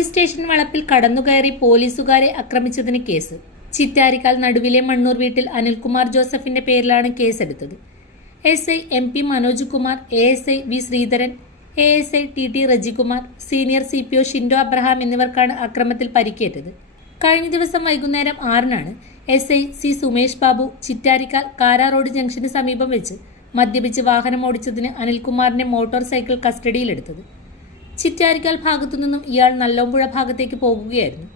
Police station വളപ്പിൽ കടന്നുകയറി പോലീസുകാരെ ആക്രമിച്ചതിന് കേസ്. ചിറ്റാരിക്കാൽ നടുവിലെ മണ്ണൂർ വീട്ടിൽ അനിൽകുമാർ ജോസഫിന്റെ പേരിലാണ് കേസെടുത്തത്. SI MP Manoj Kumar, ASI V Sreedharan, ASI TT Rejikumar, senior CPO Shindo Abraham എന്നിവർക്കാണ് അക്രമത്തിൽ പരിക്കേറ്റത്. കഴിഞ്ഞ ദിവസം വൈകുന്നേരം 6-നാണ് SI C Sumesh Babu Chittarikkal Kara road ജംഗ്ഷന് സമീപം വെച്ച് മദ്യപിച്ച് വാഹനം ഓടിച്ചതിന് അനിൽകുമാറിന്റെ മോട്ടോർ സൈക്കിൾ കസ്റ്റഡിയിലെടുത്തത്. ചിറ്റാരിക്കാൽ ഭാഗത്തുനിന്നും ഇയാൾ നല്ലോമ്പുഴ ഭാഗത്തേക്ക് പോകുകയായിരുന്നു.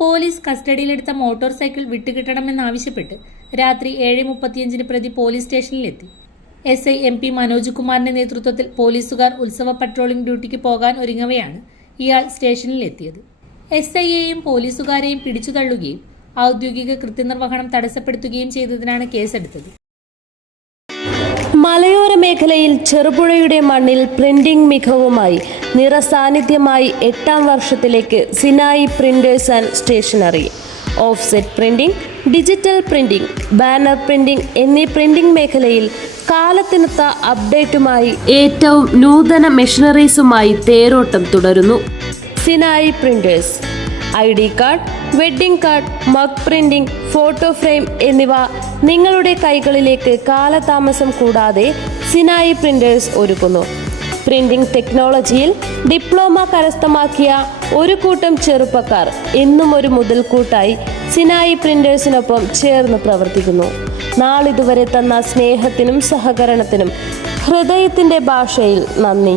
പോലീസ് കസ്റ്റഡിയിലെടുത്ത മോട്ടോർ സൈക്കിൾ വിട്ടുകിട്ടണമെന്നാവശ്യപ്പെട്ട് രാത്രി 7:35 പ്രതി പോലീസ് സ്റ്റേഷനിലെത്തി. SI MP മനോജ് കുമാറിന്റെ നേതൃത്വത്തിൽ പോലീസുകാർ ഉത്സവ പട്രോളിംഗ് ഡ്യൂട്ടിക്ക് പോകാൻ ഒരുങ്ങവെയാണ് ഇയാൾ സ്റ്റേഷനിലെത്തിയത്. SIയെയും പോലീസുകാരെയും പിടിച്ചുതള്ളുകയും ഔദ്യോഗിക കൃത്യനിർവഹണം തടസ്സപ്പെടുത്തുകയും ചെയ്തതിനാണ് കേസെടുത്തത്. മലയോര മേഖലയിൽ ചെറുപുഴയുടെ മണ്ണിൽ പ്രിന്റിംഗ് മികവുമായി നിറസാന്നിധ്യമായി 8ാം വർഷത്തിലേക്ക് Sinai Printers and Stationery. Offset printing, digital printing, banner printing എന്നീ പ്രിന്റിംഗ് മേഖലയിൽ കാലത്തിനൊത്ത അപ്ഡേറ്റുമായി ഏറ്റവും നൂതന മെഷീനറീസുമായി തേരോട്ടം തുടരുന്നു. Sinai Printers ID card, wedding card, mug printing, photo frame എന്നിവ നിങ്ങളുടെ കൈകളിലേക്ക് കാലതാമസം കൂടാതെ സിനായി പ്രിന്റേഴ്സ് ഒരുക്കുന്നു. പ്രിന്റിംഗ് ടെക്നോളജിയിൽ ഡിപ്ലോമ കരസ്ഥമാക്കിയ ഒരു കൂട്ടം ചെറുപ്പക്കാർ എന്നും ഒരു മുതൽക്കൂട്ടായി സിനായി പ്രിന്റേഴ്സിനൊപ്പം ചേർന്ന് പ്രവർത്തിക്കുന്നു. നാളിതുവരെ തന്ന സ്നേഹത്തിനും സഹകരണത്തിനും ഹൃദയത്തിൻ്റെ ഭാഷയിൽ നന്ദി.